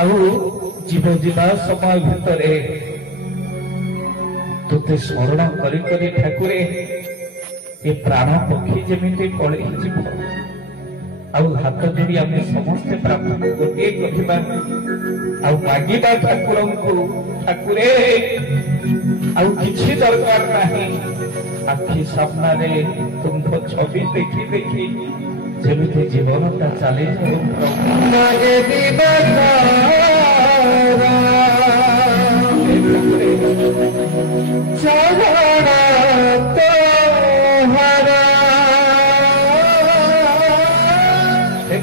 जीव जीवा समय भितर तुते स्मरण करी करी ठाकुरे ए प्राण पक्षी जमी पड़े हाथ जोड़ी आम समस्ते प्रार्थना गोटे कहवा मागिबा ठाकुर को ठाकुरे किसी दरकार नहीं आखि सामने तुम छवि देखी देखी जमी जीवनटा चली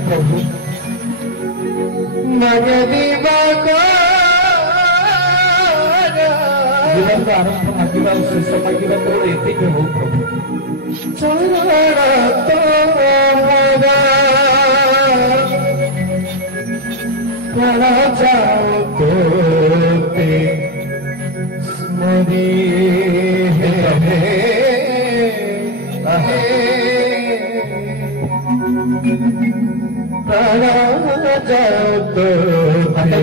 प्रभु जीवन का आरंभ मांगा शेष मांगा केवल एतिक हो प्रभु स्मरी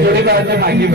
जोड़ी बात मांगी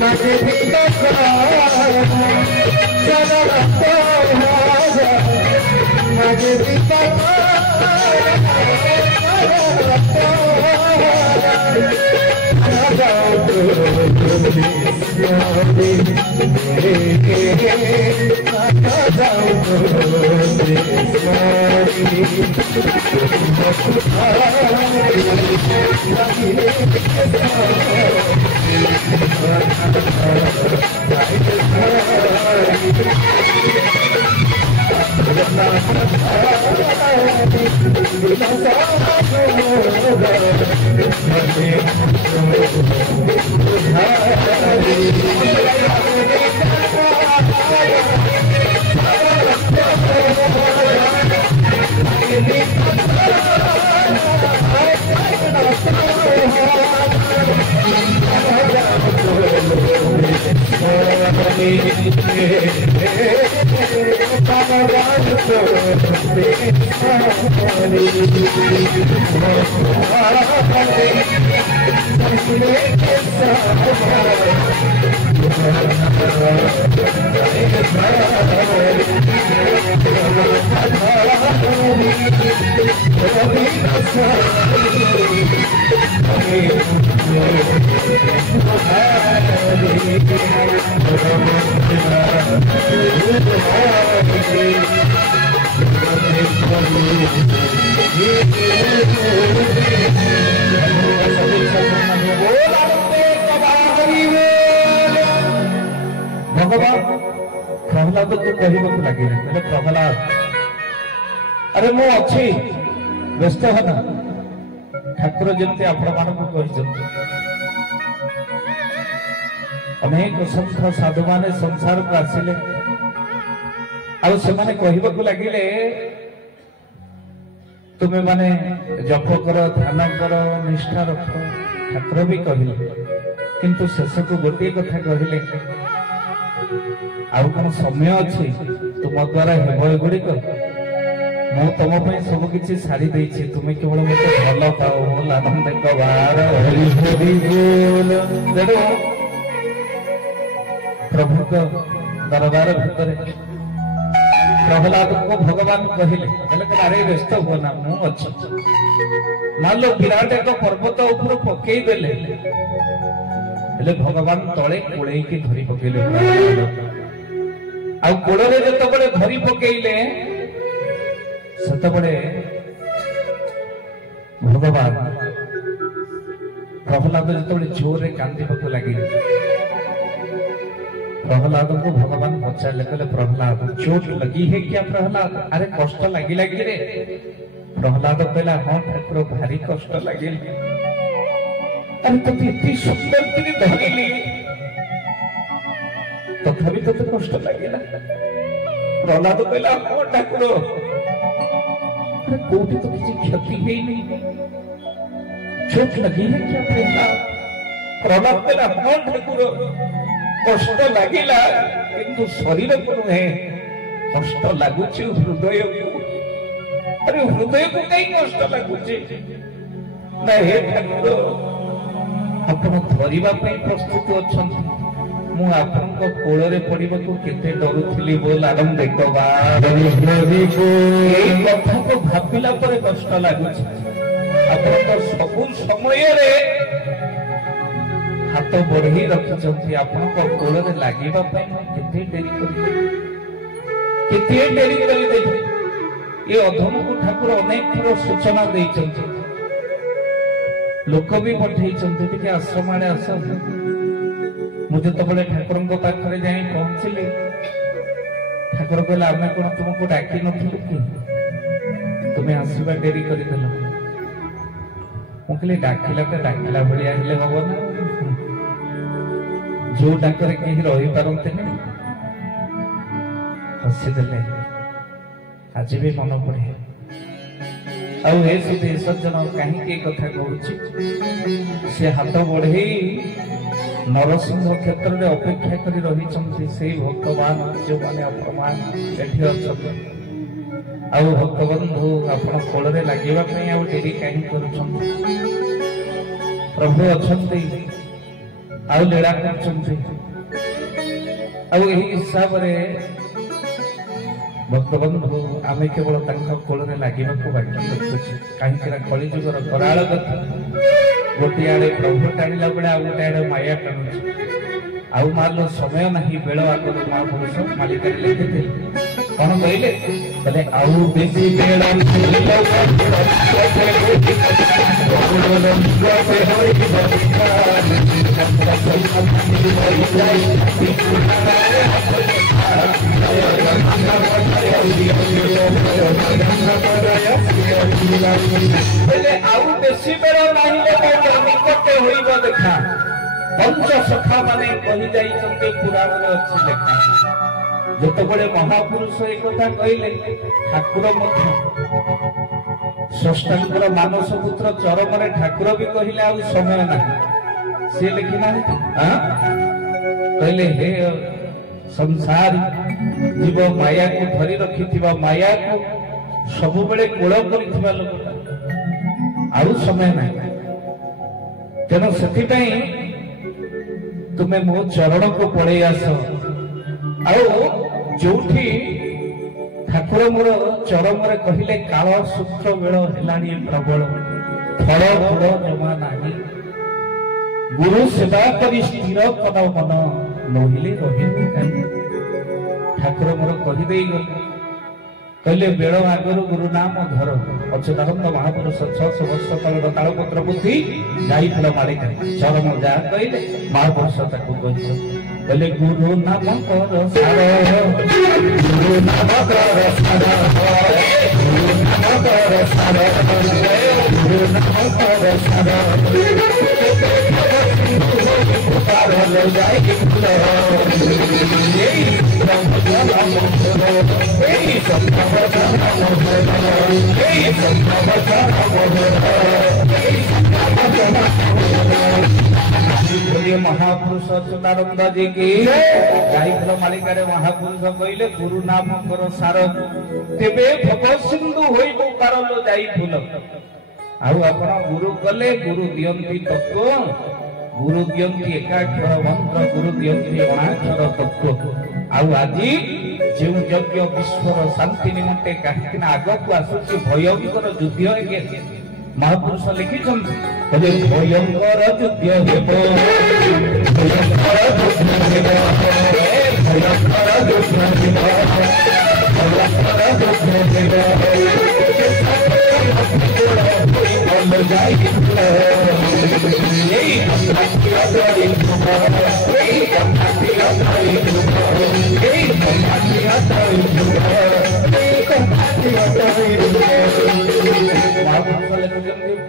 Mari भगवान प्रहलाद को कहवाक लगे प्रहलाद अरे मु अच्छी व्यस्त होना ठाकुर जमी आपण मानक अनेक असंख्य साधु माने संसार को आसिले कहवाक लगिले तुम्हें माने जप कर ध्यान कर निष्ठा रख ठाकुर भी कहले किंतु शेष को गोटे कथा कहले आउ कौन समय अच्छी तुम द्वारा हेब एगुड़िक मु तुम सब किसी सारी देछि तुम्हें केवल मत भल पाओ बोल आनंद कबार हरि हरि बोल देखो प्रभु को दरबार भितर प्रहलाद को भगवान कहले अरे व्यस्त हो ना मु अच्छी मान लो विराट एक पर्वत ऊपर पकई देले भगवान तले कोड़े की धरी पकेले आ कोड़े जतबे धरी पकेले सेतबे भगवान प्रहलाद जतबे जोर रे कांदीबक लगिले प्रहलाद को भगवान पचारे कहले प्रहलाद चोट लगी है क्या प्रहलाद अरे कष्ट लगी लगी रे प्रहलाद कहला हाँ ठाकुर भारी कष्ट लगे अरे तुझे इतनी सुंदर तेरी धरिली तथापि तो कष्ट लगे प्रहलाद कहला हाँ ठाकुर अरे कोठी तो किसी क्षति है ही नहीं चोट लगी है क्या प्रहलाद कहला हाँ ठाकुर कष्ट लगिला किंतु शरीर को नुहे कष्ट लगुच हृदय को अरे हृदय को कहीं कष्ट लगुच ना हे ठाकुर आपण धरिबा पई प्रस्तुत अछंती मु आपण को कोळ रे पडिबा को केते डरुथिली बोल आनंद देखबा एई कथा को भाबिला पर कष्ट लागुच आपण तो सबु समय रे हाथ बढ़ी रखिंट आपण कोल लगे केते डेरी कर ये अधम को ठाकुर अनेक थर सूचना देइचंती लोक भी पठे आश्रम आड़े आस मुझे तबले ठाकुर पाखे जाई पहुंचली ठाकुर कहला आम कौन तुमको डाकी नु कि तुम्हें आसवा डेरी करदेल मुझे डाकिला तो डाकिला भाया हेले हम ना जो डाकरे कहीं रही पारते हसीदे आज भी मन पड़े आधे सज्जन कहीं कथा कहूँ से हाथ बढ़े नरसिंह क्षेत्र में अपेक्षा कर रही से भक्तवान जो मैंने अप्रमाण एठी अच्छा आउ भक्तबंधु आपण कोल लगे डेरी कहीं कर प्रभु अच्छा आउ लीला कर हिसाब रे भक्तबंधु आम केवल कोल लगे बाध्य देखुचे कहीं कलिजुगर कराल गति गोटे आड़े प्रभु टाणिला बेले आ गोटे आड़े माया टाणुचे आउ मार्लो समय नहीं बेल आगु महापुरुष मालिक लिखिथे कौन कहले बोले आउ बेसी बेल आउ बेसी बेल नहीं निकटे होइब देखा पंच सखा माने कही जाइछन्ते पुराण रे अछि लेखा जतबेले महापुरुष ए कथा कहले ठाकुर मध्य षष्ठांगर मानस पुत्र चरम रे ठाकुर भी कहले आ समय ना से लिखिना हां कहले हे संसार जीव माया को धरि रखिथिबा माया को सब बेले कोळ करिथिबा लोकटा आ समय ना तेनो सती पई तुम्हें मो चरण को पड़े आस आउठी ठाकुर मोर चरम कहले काल सूत्र बेल है प्रबल फल फल जमा नहीं गुरु सेवा करी स्थिर कद मन नहिले रही कहीं ठाकुर मोर कहीदे गले कहले बेल आगरू गुरु नाम धर अच्युतानंद महापुरुष 600 वर्ष काल तालपत्र बुद्धि जाइफल मालिक चरम जा कहले महापुरुष ताको कहले गुरु नाम कर सार गुरु नाम कर सार गुरु नाम कर सार गुरु नाम कर सार उतार ले जाए फूल यही ब्रह्म नाम यही महापुरुष अच्युतानंद जी की गाईफल मालिकारे महापुरुष कहले गुरु नाम कर सार तेबे भव सिंधु होइब कारलो जाई फूल आउ आपण गुरु कले गुरु दियंती तत्व गुरु दियंती एकाक्षर मंत्र गुरु दियंती अणाक्षर तत्व आउ आजी जो यज्ञ विश्वर शांति निमंते कहीं आगक आसुची भयंकर युद्ध है महापुरुष लिखिं भयंकर युद्ध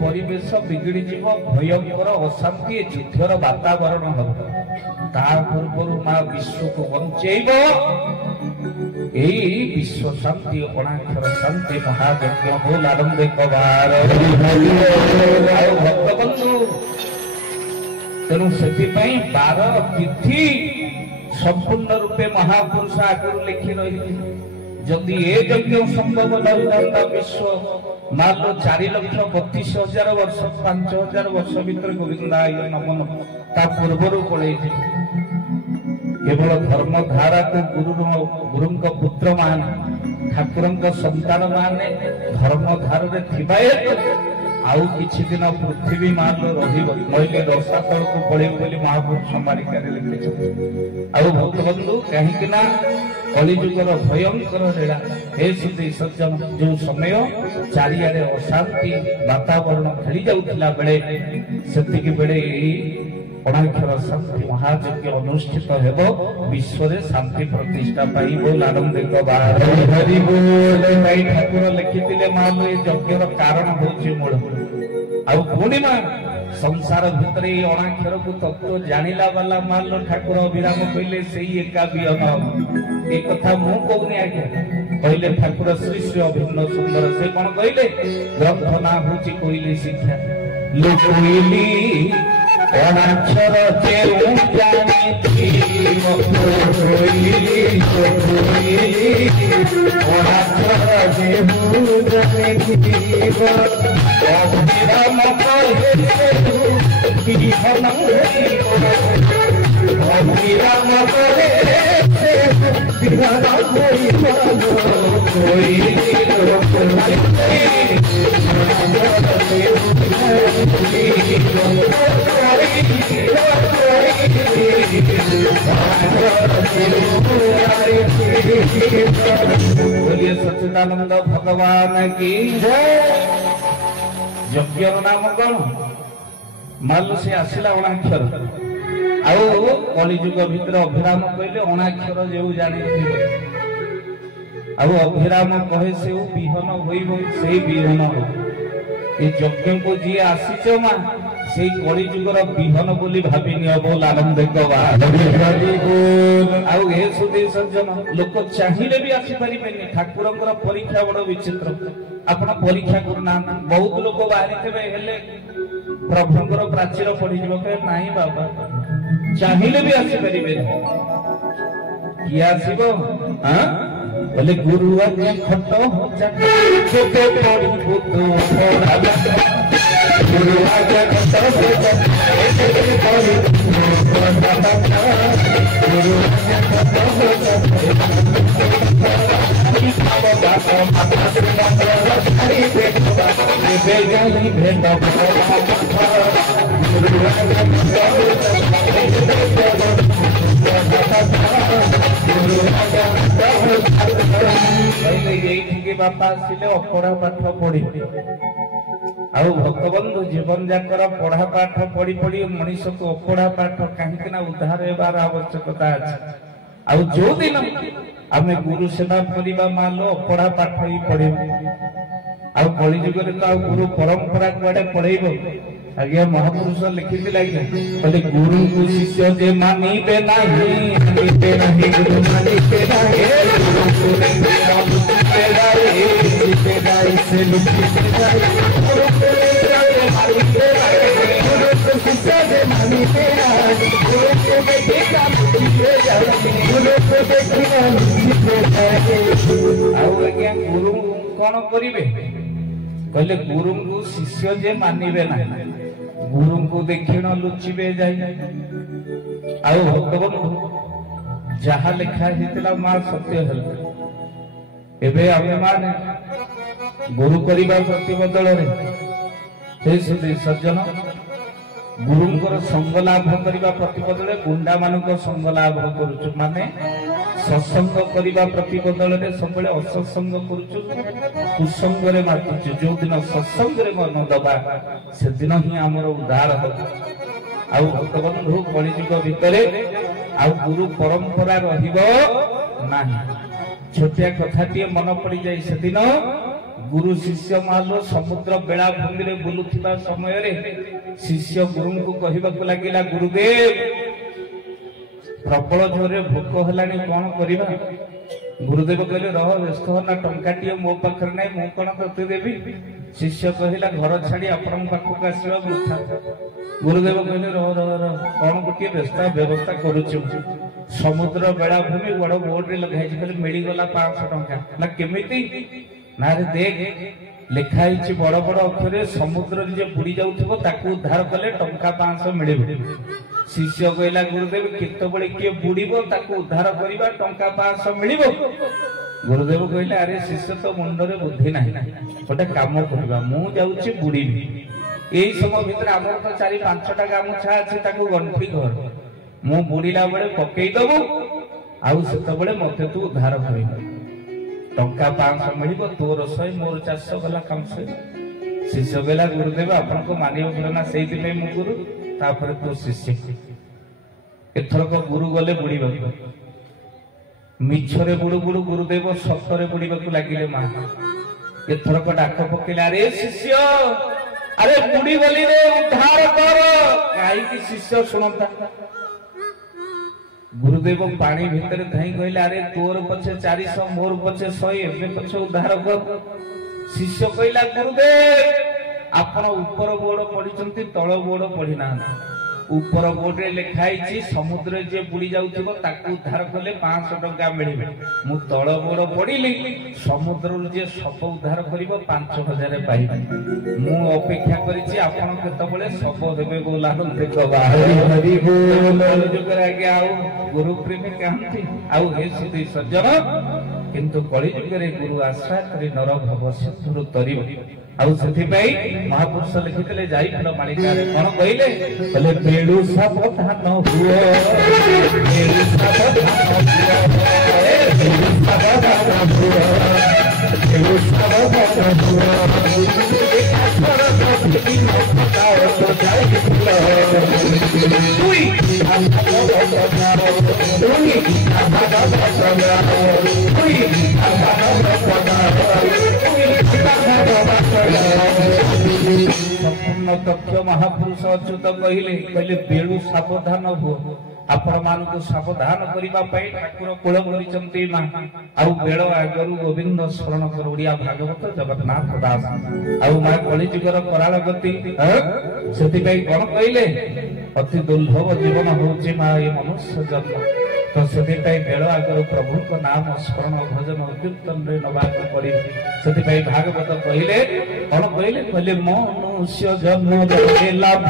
परिवेश बिगड़ी जीव भयंकर अशांति युद्धर वातावरण हम पूर्व माँ विश्व को बंचेब यही विश्व शांति अणाक्षर शांति महायज्ञ बोल आनंद कबार भक्तबंधु तेणु से 12 तिथि संपूर्ण रूपे महापुरुष आगुरी लिखि रही जदि ए यज्ञ संभव न विश्व मात्र 4,32,000 वर्ष 5,000 वर्ष भीतर गोविंदाय नमन ता पूर्वर पड़े केवल धर्म धारा को गुरु पुत्र मान ठाकुर संतान माने धर्म धार आउ किछि दिन पृथ्वी मान रही रसातल को पड़े महापुरुष मालिकार लिखे आउ भक्तबंधु कहीं कलिजुगर भयंकर लीला हे सुधी सज्जन जो समय चारिआडे अशांति वातावरण खेली जाउथिला बेले सेतिकी बेले अणाक्षर शांति महायज्ञ अनुष्ठित हेबो विश्व रे शांति प्रतिष्ठा पाई बोल आनंद हरि बोल भाई ठाकुर लिखिथिले मालो ए यज्ञर कारण होछि मूल आउ पुणी मा संसार भितर अणाक्षर को तत्व जानिला वाला मालो ठाकुर विराम कहले सेही एका बियन ए कथा मु कहूनी आज्ञा कहले ठाकुर श्री श्री अभिन्न सुंदर से कौन कहले ग्रंथ ना होछि कोइली शिक्षा लोकोइली अणाक्षर जेउ जानिथि कोइली अणाक्षर जेउ जानिथि अभिराम कहे बिहन अभिराम कहे बोलिए सच्चिदानंद भगवान की जय। यज्ञ नाम कौन मालू से आसला अणाक्षर आउ कलिजुग भितर अभिराम कहले अणाक्षर जो जानी आउ अभिराम कहे से विहन से विहन हो यज्ञ को जी आसीच माँ से कलिजुगर विहन बोली भावी नि बोल आनंद सज्जन लोक चाहिए भी आसीपारे ठाकुर परीक्षा बड़ विचित्र आपण परीक्षा करना बहुत लोक बाहरी थे हेले प्रभुंकर प्राचीर पड़ी नहीं बाबा चाहिए भी आसीपारे किए आसब बोले गुरु आज्ञा खट गुरु आज्ञा बापा आसिले अपढ़ा पाठ पढ़ी आउ भक्तबंधु जीवन जाकर पढ़ा पाठ पढ़ी पढ़ी मनीष को अपढ़ा पाठ कहीं उद्धार होबार आवश्यकता अच्छे आउ जो दिन आम गुरु सेवा करवा मालो अपढ़ा पाठ ही पढ़े आउ कलिजुग तो आ गुरु परंपरा कुआडे पढ़ेब आज्ञा महापुरुष लिखी बोले गुरु को शिष्य जे मानिबे नहीं गुरु मानिबे गुरु कौन करिवे कहले गुरु को शिष्य जे मानिबे ना गुरु को देखिण लुचिबे जाई आउ भक्तबंधु जहा लिखा हेतला मा सत्य हल एबे आमे माने गुरु करिबा प्रति बदल रे हे सुधी सज्जन गुरुंकर संग लाभ करिबा प्रति बदल रे गुंडा मानक संग लाभ करूछु माने सत्संग करिबा प्रति बदल रे सबले असत्संग करूछु कुसंग रे मातुछु जो दिन सत्संग रे मन दबा से दिन ही हमर उद्धार हो आउ भक्तबंधु कलिजुग भितरे आउ गुरु परंपरा रहिबो नाही छोटिया कथाटी मन पड़ी जाए से दिन गुरु शिष्य मालो समुद्र बेलाभूमि रे बुलुथिबा समय रे शिष्य गुरु को कहिबाकु लागिला गुरुदेव प्रबल जोरे भोक हलानी कौन करिबा गुरुदेव कहले रह व्यस्त होना टंकाटी मो पाखर नै मु कोन करते देबी शिष्य कहिला घर छाड़ी आपन पाखक आसीबा वृथा गुरुदेव कहले रह कौन गोटे व्यवस्था करूछु समुद्र बेलाभूमि बड़ बोर्ड रे लगाई कहले मिली गला 500 टंका ना केमिति ना रे देख लिखाई बड़ बड़ अक्षर समुद्र जे बुड़ी जाउथबो ताकू उद्धार कले टंका 500 मिलिबो शिष्य कहला गुरुदेव केते बळे किए बुड़ीबो ताकू उद्धार करिबा टंका 500 मिलिबो गुरुदेव कहले अरे शिष्य तो मुंडरे बुद्धि नाही गोटे काम करबा मु जाउची बुड़ीबी एई समय भितर हमर तो 4-5 टा गामुछा अछि ताकू गंठी घर मु बुड़ीला बळे पकेई दबो आउ सेते बळे मते तू उद्धार करिबो टंका 500 मिलिबो तोर 100 मोर 400 गला काम से शिष्य कहला गुरुदेव आपन को मानियो बोलना सेई दिने मु गुरु तापर तो शिष्य एथर को गुरु गले बुड़ीबा मिछरे बुड़ू बुड़ू गुरुदेव सतरे बुड़ीबाकु लागिले मा एथर को डाक पकेला रे शिष्य अरे बुड़ी गली रे उद्धार कर काई की शिष्य सुनता गुरुदेव पानी भीतर धाई कहले अरे तोर पछे 400 मोर पछे 100 एबे पछे उद्धार कर शिष्य कहला गुरुदेव आपण ऊपर बोर्ड पढिचंती तळ बोर्ड पढी ना ऊपर बोर्ड लिखाई समुद्र जे बुड़ी जाउथिबो ताकू उद्धार कले 500 टंका मिलिबे मु तळ बोर्ड पढिली समुद्र जे सब उद्धार करिवो 5000 पाइबे मु अपेक्षा करिछि आपण केतबेले सब हेबे बोला देखबा हरि बोल जुगर आगे आउ गुरु प्रेमी कहंती आउ हे सुधी सज्जन किंतु कलि जुगरे गुरु आश्रा करी नर भव सिंधुरु तरिबो आउ सेथि पई महापुरुष लिखितले जाइफल मालिका रे कोन कहिले बोले बेडु सावधान हुओ बेडु सावधान हुओ बेडु सावधान हुओ संपूर्ण तथ्य महापुरुष अच्युत कहले बेड़ू सावधान हुओ आपण मान सावधान करने ठाकुर कूल कर बेड़ आगरू गोविंद स्मरण कर ओडिया भागवत जगन्नाथ दास आउ माँ कलिजुगर कराल गति से कौन कहले अति दुर्लभ जीवन हूँ माँ ये मनुष्य जन्म तो से बेड़ आगर प्रभु को नाम स्मरण भजन कीर्तन नवाक पड़े से भागवत कहले कौन कहले कहले मनुष्य जन्म लाभ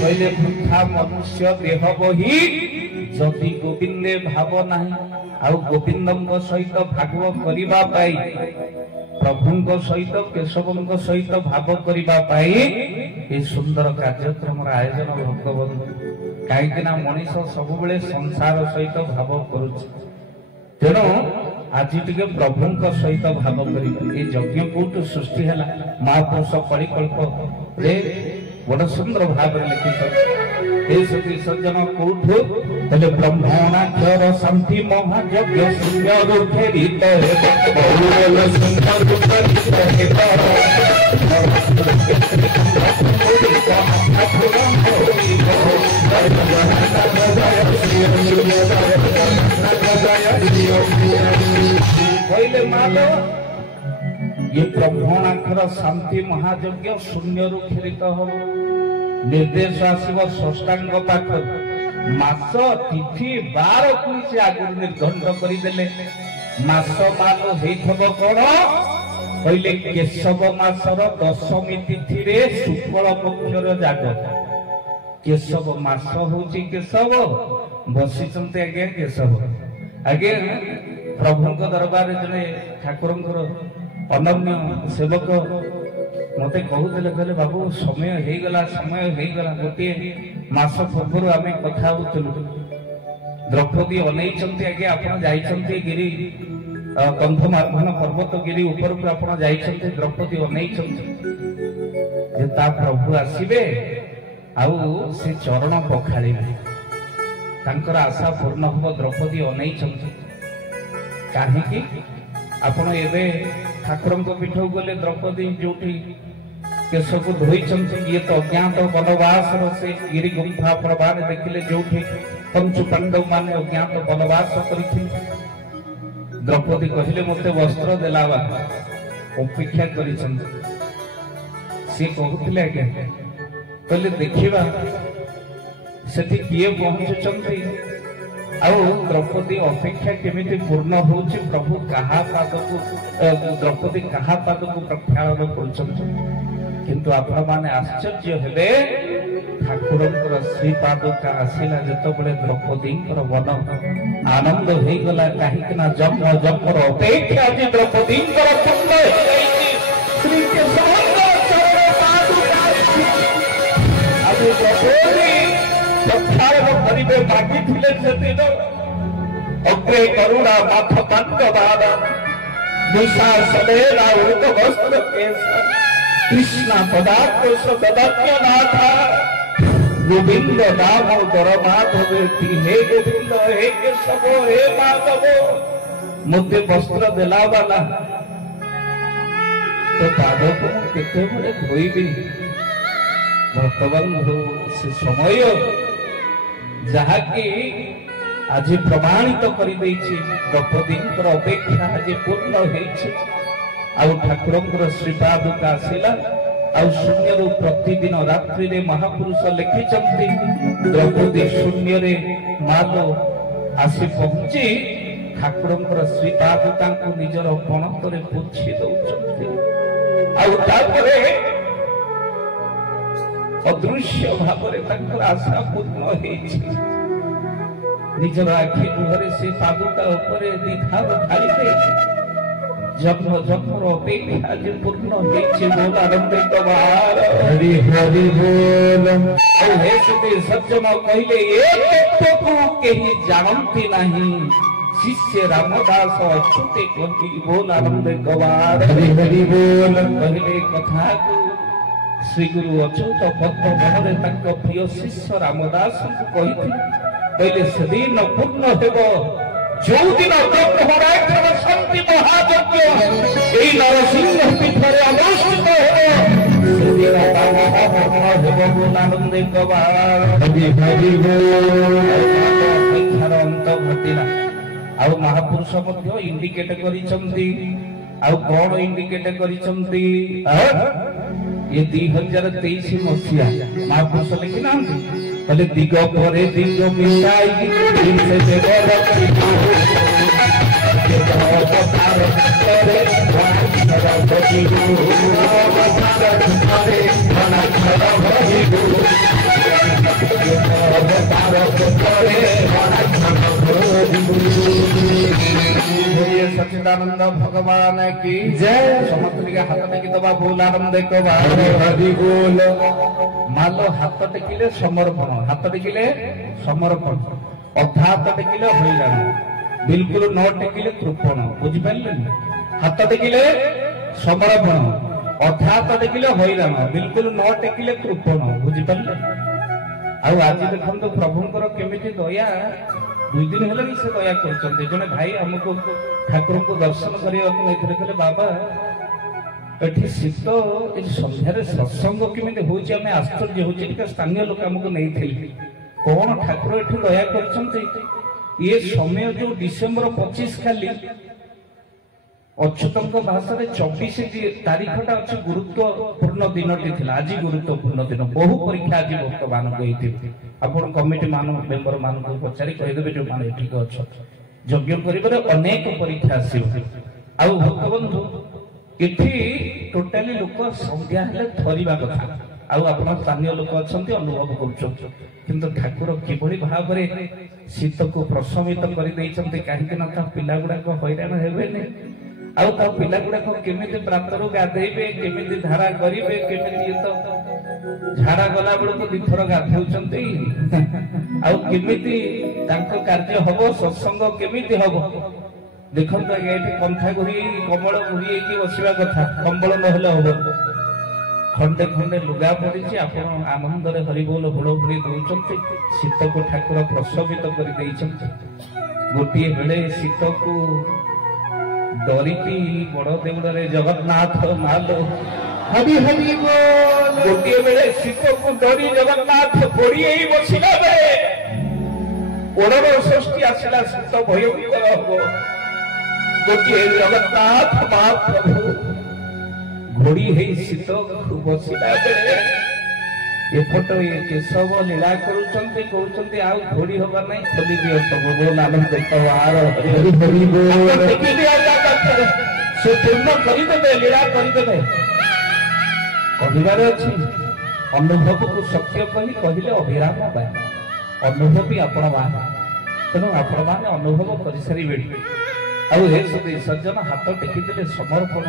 पहले वृथा मनुष्य देह बही जदि गोविंदे भाव नहीं आउ गोविंद सहित भागव करिबा पाई प्रभु सहित केशव सहित भाव करने सुंदर कार्यक्रम आयोजन भगवंत कहीं मनीष सब संसार सहित भाव करुच तेणु आज टे प्रभु सहित भाव कर यज्ञ कौटू सृष्टि है महापुरुष कलिकल्प बड़ सुंदर भाव लिखी सज्जन कौठू बोले ब्रह्मणाक्षर शांति महायज्ञ शून्य फेरित कहले मालो ये ब्रह्मणाक्षर शांति महायज्ञ शून्य खेरित हम निर्देश आसव षष्टांग पाख मास तिथि 12 को से आगुर निर्घंट करदे मास मान हो कौन कहले केशव मासर दशमी तिथि रे शुक्ल पक्षर जाग केशव मास हूँ केशव बसी आज्ञा केशव आगे प्रभु दरबार जड़े ठाकुर अनन्य सेवक मत कहते कहले बाबू समय हो गोटे मास पूर्व आम कथा द्रौपदी अनई आगे आप गिरी कंधमार्धन पर्वत गिरी ऊपर को आप द्रौपदी अनई प्रभु आसबे आउ से चरण पखाड़े आशा पूर्ण हम द्रौपदी अनई कहीं आपण एवं ठाकुर पीठ गले द्रौपदी जो केश को धोई ये तो अज्ञात वनवास से गिरी गुंफा प्रभाव देखिले जो पंचु पांडव मान अज्ञात वनवास कर द्रौपदी कहले मत वस्त्र देला अपेक्षा कर कहते आज्ञा कहले देखा से किए पहुंचुंट आउ द्रौपदी अपेक्षा केमिति पूर्ण होउछि प्रभु कहा पाद को द्रौपदी कहा पाद को प्रक्षालन करछन किंतु आपण माने आश्चर्य हेबे ठाकुरंकर श्रीपाद का आसिला जतो बळे द्रौपदींकर वन आनंद होई गला काहे कि ना जन्म जन्मर अपेक्षा जे द्रौपदींकर पुण्य हेई श्री के समस्त चरण पादुका आबे द्रौपदी करिबे बाकी थिले से दिन अग्रे करुणा माथ कांत दादा निशा सलेरा उत वस्त्र केश कृष्ण पदार्थ सदत्य नाथा गोविंद नाम दर माधव हे गोविंद हे केशव हे माधव मुझे वस्त्र दिला वाला तो पाद को केते बड़े धोइबी भक्तबंधु से समय जहाँकि आज प्रमाणित कर द्रौपदी अपेक्षा आज पूर्ण ठाकुर श्रीपादुक आसला शून्य प्रतिदिन रात्रि रे महापुरुष लिखिंट द्रौपदी शून्य रे मालो आसी पहुंची ठाकुर श्रीपादुका निजर पणत पोछि दौरान अदृश्य भाव आशा पूर्ण निजर आखि मुहरे से पादुका उपरे दिधार ढालिले जन्म जन्मर अपेक्षा जे पूर्ण बोल आनंदित हरि हरि बोल हे सुधीर सज्जन कहले को केही जानती नहीं शिष्य रामदास अच्युते कहि बोल आनंदित हरि हरि बोल कहले कथा को श्री गुरु अच्युत पद्म मनरे तक प्रिय शिष्य रामदास को कहले से दिन पूर्ण हेब जो दिन ब्रह्मराक्षर शांति महायज्ञ এই নরসিংহ পীঠরে অনুষ্ঠিত হবে সেদিন আনন্দে ଆଉ ମହାପୁରୁଷ ମଧ୍ୟ ଇଣ୍ଡିକେଟ କରିଛନ୍ତି ଆଉ କଣ ଇଣ୍ଡିକେଟ କରିଛନ୍ତି ये 2023 मसीहा महापुरुष लिखि नांती कहले दिग परे दिग मिसाई दिन से देव रखी सच्चिदानंद भगवान की जय समस्त हाथ टेकी दबा बोल आनंद हरि बोल मालो हाथ टेकिले समर्पण हाथ टेकिले समर्पण अधा हाथ टेकिले हईराण बिल्कुल न टेकिले कृपण बुझिपारे हाथ टेकिले समर्पण अधा हाथ टेकिले हईराण बिल्कुल न टेकिले कृपण बुझिपारे आज देखो प्रभुंकर केमिति दया 2 दिन हेले से दया करछन्ते जने भाई हमको ठाकुर को दर्शन करिया को नैथरे कहले बाबा एठी शीत ए संध्यार सत्संग केमिति होछि हमें आश्चर्य होछि कि स्थानीय लोक हमको नैथिले कोन ठाकुर एठी दया करछन्ते ये समय जो डिसेंबर 25 खाली अच्युतंक भाषा 24 तारीखटा अच्छे गुरुत्वपूर्ण दिन आज गुरुत्वपूर्ण दिन बहु परीक्षा आज भक्त मान आपण कमिटी मान मेंबर मान पचारि कहीदेवे जो मान ठीक अच्छा यज्ञ कर अनेक परीक्षा आसो भक्त बंधु एठी टोटाली लोक संध्या हेले थरिबा कथा आपण स्थानीय लोक अच्छा अनुभव कर ठाकुर किभली भाव शीत को प्रशमित कर कहीं पिला गुड़ाक हैरान हेबेनी पिला गुड़ाक केमिति प्रातरु गाधेबे केमिति धारा करिवे केमिति तो झाड़ा गला बेलू दिथर गाधौचंती केमिति तांको कार्य हबो सत्संग केमिति हबो देखंतो ये पंथा घुरी कमल घुरी की बसिबा कथा कंबल नहले हबो खंडे खंडे लुगा पड़ी आपण आनंद रे हरि बोल हुड़हुड़ी दौचंती शीत को ठाकुर प्रशमित कर देइचंती गोटिए बेले शीत को डरिकी बड़ देउड़ रे जगन्नाथ मालो हरि हरि बोल गोटिए बेले शीत को डरी जगन्नाथ पड़िए बसिला बेले ओडर षष्ठी आसिला शीत भयंकर हबो गोटिए जगन्नाथ महाप्रभु घोड़ी है शीत बसिला बेले एपट ये केशव लीला करूचंती कहउचंती आ घोड़ी होगा नहीं खोली दियो तो बोल आनंद तवार हरि हरि बोल देखि दिया जाता से पूर्ण करि देबे लीला करि देबे कहिबार अछि अनुभव को सत्य कहि कहिले अभिराम बा अनुभव भी आपण माने तेनु आपण माने अनुभव करि सरी बेडी आ हे सज्जन हाथ टेकी देले समर्पण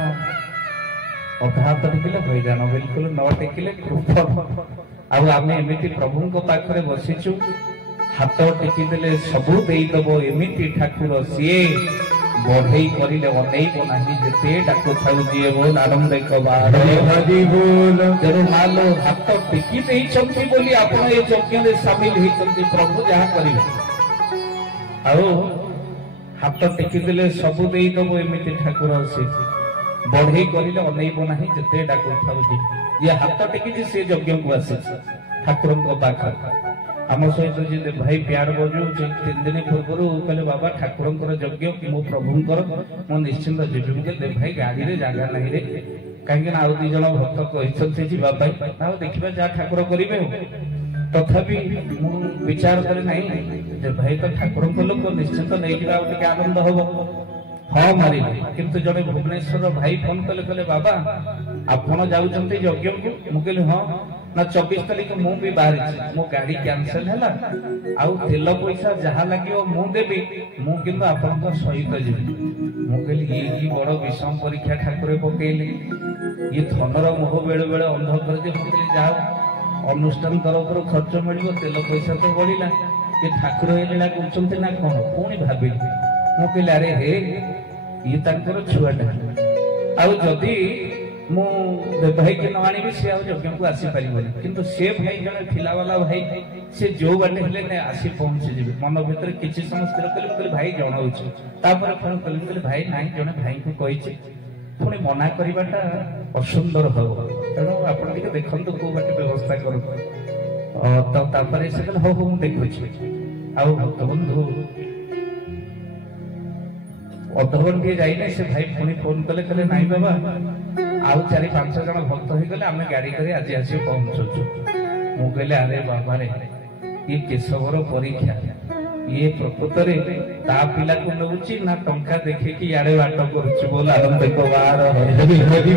अधा हाथ टेकिले हैरान बिल्कुल न टेकिले कृपण आम एमती प्रभु पाखे बसीचु हाथ टेकी देले सबू देदब एमती ठाकुर सी बढ़ई करे अनेक ना जिते डाकु था जी बोल आनंद तेणु मालो हाथ टेकी बोली आप यज्ञ सामिल होती प्रभु जहाँ करें हाथ टेकी देले सबू देदब एमती ठाकुर सी बढ़े कहले अनैब ना जिते डाक ये हाथ टेकी से यज्ञ को आसी ठाकुर पाखर आम सहित जी भाई प्यार बजू 3 दिन पूर्व कहले बाबा ठाकुर यज्ञ मो प्रभुंर मु निश्चिंत जीवी मुझे भाई गाड़ी रे जगह नहीं रे कहीं आउ 2 जन भक्त कहते जावाई देखा जहाँ ठाकुर करेंगे तथापि मु विचार करे नहीं भाई तो ठाकुर लोक निश्चिंत नहीं आनंद हम हाँ मारे किंतु जड़े भुवनेश्वर भाई फोन कले कले बाबा आपण जाउचंते यज्ञ को मु कहली हाँ ना 24 तारीख मु भी बाहर मो गाड़ी कैंसिल है आउ तेल पैसा जहाँ लगे मु देवी मु किंतु आपण सहित जीवी मु कहली ये बड़ विषम परीक्षा ठाकुर पकेली ये धनर मोह बेले बेले अंध कर दे कहली जाओ अनुष्ठान तरफ खर्च मिल तेल पैसा तो बढ़ला ये ठाकुर लीला कर ना कौन पुणी भाविली मु कहली अरे हे ये तांकर छुआटा आउ जदि मु भाई के न आनी से यज्ञ को आसी पारिबनी किंतु से भाई जने थिला वाला भाई से जो बाटे हेले ने आसी पहुंची जिवे मन भीतर किछि समय स्थिर कले भाई जणाउछ तापर फोन कले भाई नाही जने भाई को कहिछि पुणी मना करिबाटा असुंदर हबो तेणु आपण टिके देखंतु को बाटे व्यवस्था करू तो तापर से कहले हो मु देखुछि आउ भक्त बंधु अधघंटे जाइने से भाई पुणी फोन कले कले नाई बाबा आउ 4-5 जन भक्त हो गले आमे गाड़ी करे आज आसी पहुंचुछु मु कहले अरे बाबा रे ये केशवर परीक्षा ये प्रकृत रे ता पिला को नउची ना टंका देखे कि याडे बाट करूछु बोल आनंद को बार हरि हरि